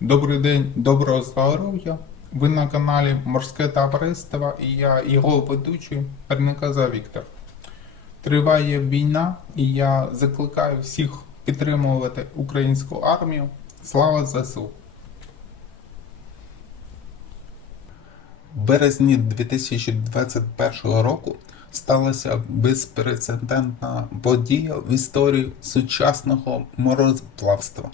Добрий день, доброго здоров'я. Ви на каналі Морське Товариство і я його ведучий Перниказа Віктор. Триває війна, і я закликаю всіх підтримувати українську армію. Слава ЗСУ! В березні 2021 року сталася безпрецедентна подія в історії сучасного морозплавства.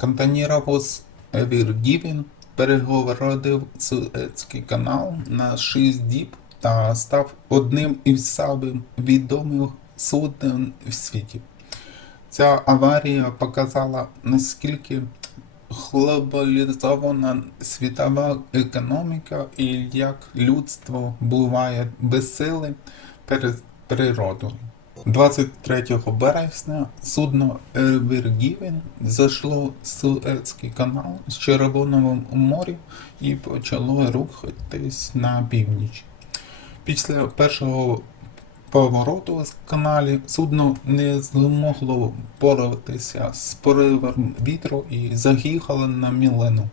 Контейнеровоз Ever перегородив Суецький канал на 6 діб та став одним із самих відомих суден в світі. Ця аварія показала, наскільки глобалізована світова економіка і як людство буває безсиле перед природою. 23 березня судно Evergiven зайшло в Суецький канал з Червоного моря і почало рухатись на північ. Після першого повороту з каналі судно не змогло боротися з поривом вітру і заїхало на мілину.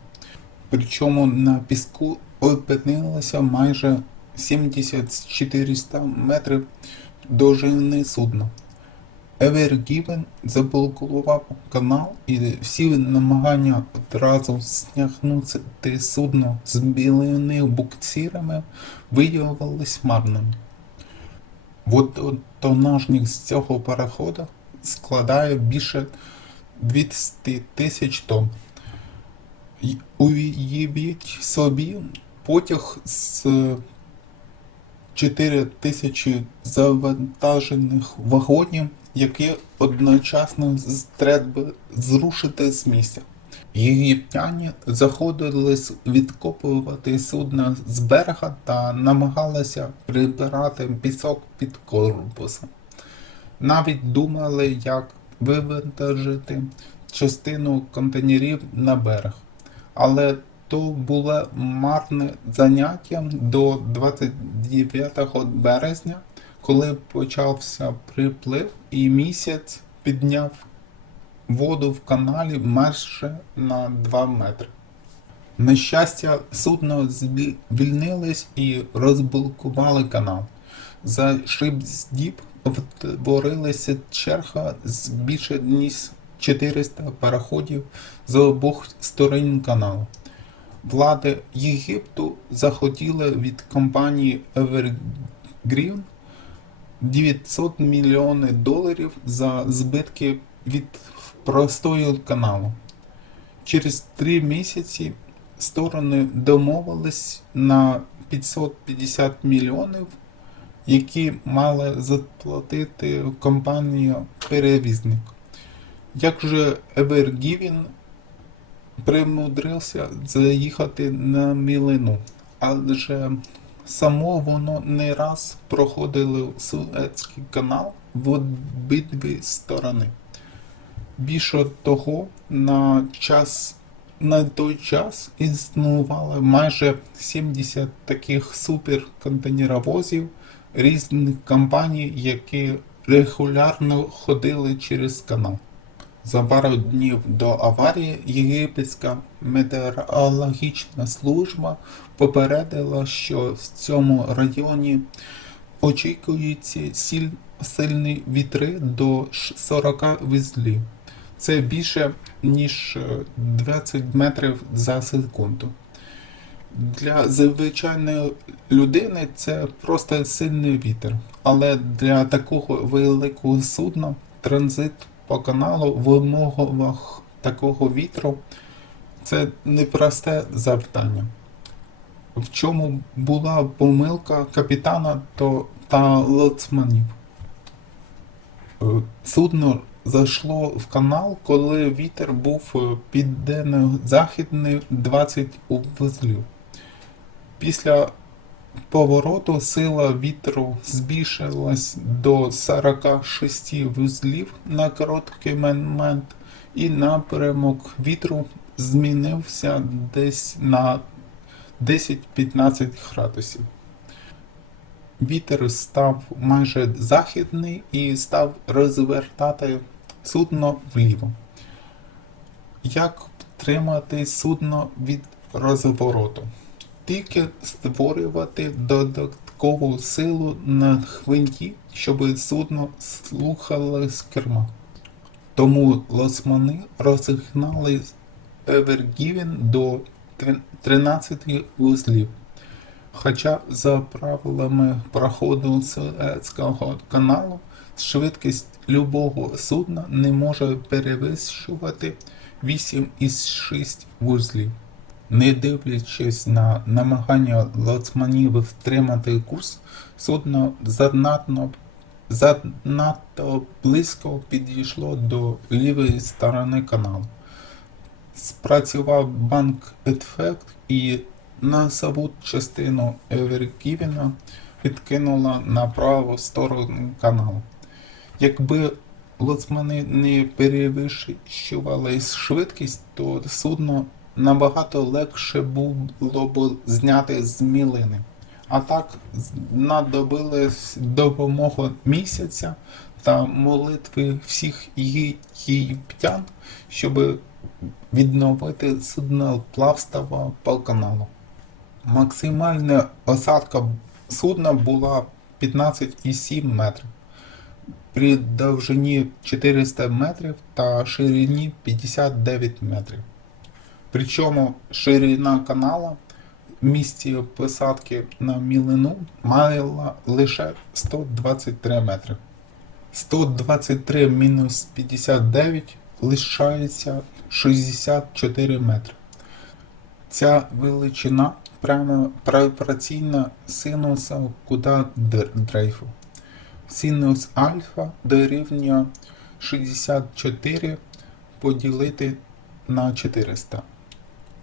Причому на піску опинилося майже 70-400 метрів довжини судна. Evergiven заблокував канал і всі намагання одразу стягнути судно з білини буксирами виявились марними. Водотонажність цього переходу складає більше 200 тисяч тонн. Уявіть собі потяг з 4 тисячі завантажених вагонів, які одночасно треба зрушити з місця. Єгиптяні заходились відкопувати судна з берега та намагалися прибирати пісок під корпусом. Навіть думали, як вивантажити частину контейнерів на берег. Але то було марне заняття до 29 березня, коли почався приплив, і місяць підняв воду в каналі майже на 2 метри. На щастя, судно звільнилось і розблокували канал. За шибздіб втворилася черга з більше ніж 400 переходів з обох сторон каналу. Влади Єгипту захотіли від компанії Evergreen 900 мільйонів доларів за збитки від простою каналу. Через три місяці сторони домовились на 550 мільйонів, які мали заплатити компанія перевізник. Як же Evergiven примудрився заїхати на мілину, адже само воно не раз проходило Суецький канал в обидві сторони. Більше того, на час на той час існувало майже 70 таких суперконтейнеровозів різних компаній, які регулярно ходили через канал. За пару днів до аварії єгипетська метеорологічна служба попередила, що в цьому районі очікуються сильні вітри до 40 візлів. Це більше ніж е, 20 метрів за секунду. Для звичайної людини це просто сильний вітер, але для такого великого судна транзит по каналу в умовах такого вітру це непросте завдання. В чому була помилка капітана та лоцманів? Е, Судно зайшло в канал, коли вітер був е, південно-західний 20 вузлів. Після повороту сила вітру збільшилась до 46 вузлів на короткий момент, і напрямок вітру змінився десь на 10-15 градусів. вітер став майже західний і став розвертати судно вліво. Як тримати судно від розвороту? Тільки створювати додаткову силу на хвинті, щоб судно слухало з керма. Тому лосмани розігнали Евергівен до 13 вузлів. Хоча за правилами проходу Суецького каналу швидкість любого судна не може перевищувати 8 із 6 вузлів. Не дивлячись на намагання лоцманів втримати курс, судно занадто, занадто близько підійшло до лівої сторони каналу. Спрацював банк ефект і носову частину Еверківена відкинула на праву сторону каналу. Якби лоцмани не перевищували швидкість, то судно набагато легше було б зняти з мілини. А так знадобилась допомога місяця та молитви всіх єгиптян, щоб відновити судноплавство по каналу. Максимальна осадка судна була 15,7 метрів при довжині 400 метрів та ширині 59 метрів. Причому ширина канала в місці посадки на мілину мала лише 123 метри. 123 мінус 59 лишається 64 метри. Ця величина прямо пропорційна синусу кута дрейфу. Синус альфа дорівнює 64 поділити на 400.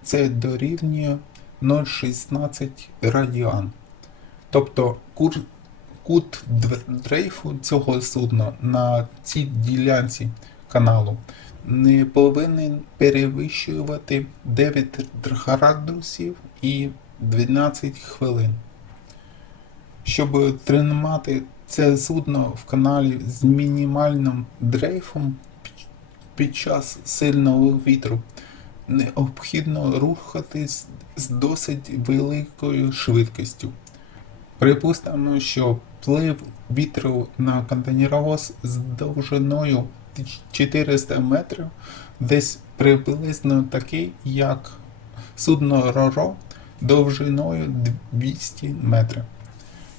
Це дорівнює 0,16 радіан. Тобто кут дрейфу цього судна на цій ділянці каналу не повинен перевищувати 9 градусів і 12 хвилин. Щоб тримати це судно в каналі з мінімальним дрейфом під час сильного вітру, необхідно рухатись з досить великою швидкістю. Припустимо, що плив вітру на контейнеровоз з довжиною 400 метрів, десь приблизно такий, як судно Роро довжиною 200 метрів.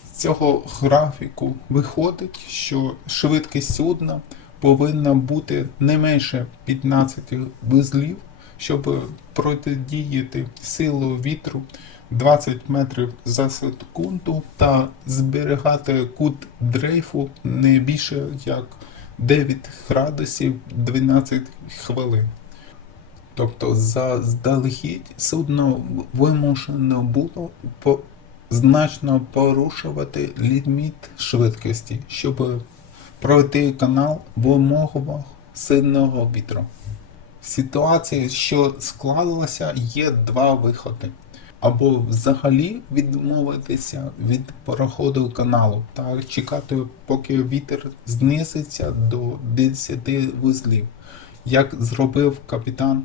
З цього графіку виходить, що швидкість судна повинна бути не менше 15 вузлів, щоб протидіяти силу вітру 20 метрів за секунду та зберігати кут дрейфу не більше як 9 градусів 12 хвилин. Тобто заздалегідь судно вимушено було по значно порушувати ліміт швидкості, щоб пройти канал в умовах сильного вітру. Ситуації, що склалася, є два виходи. Або взагалі відмовитися від переходу каналу та чекати, поки вітер знизиться до 10 вузлів, як зробив капітан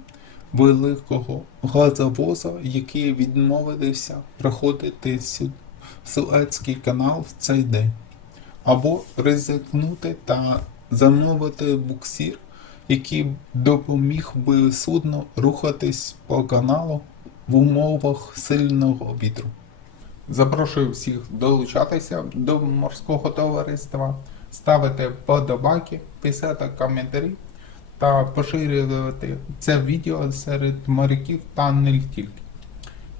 великого газовоза, який відмовився проходити Су- Суецький канал в цей день, або ризикнути та замовити буксир, який допоміг би судну рухатись по каналу в умовах сильного вітру. Запрошую всіх долучатися до морського товариства, ставити подобайки, писати коментарі та поширювати це відео серед моряків та не тільки.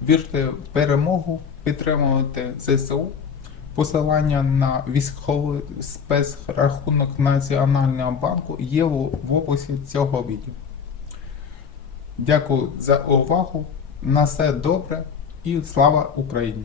Вірте в перемогу, підтримувати ЗСУ. Посилання на військовий спецрахунок Національного банку є в описі цього відео. Дякую за увагу. На все добре і слава Україні!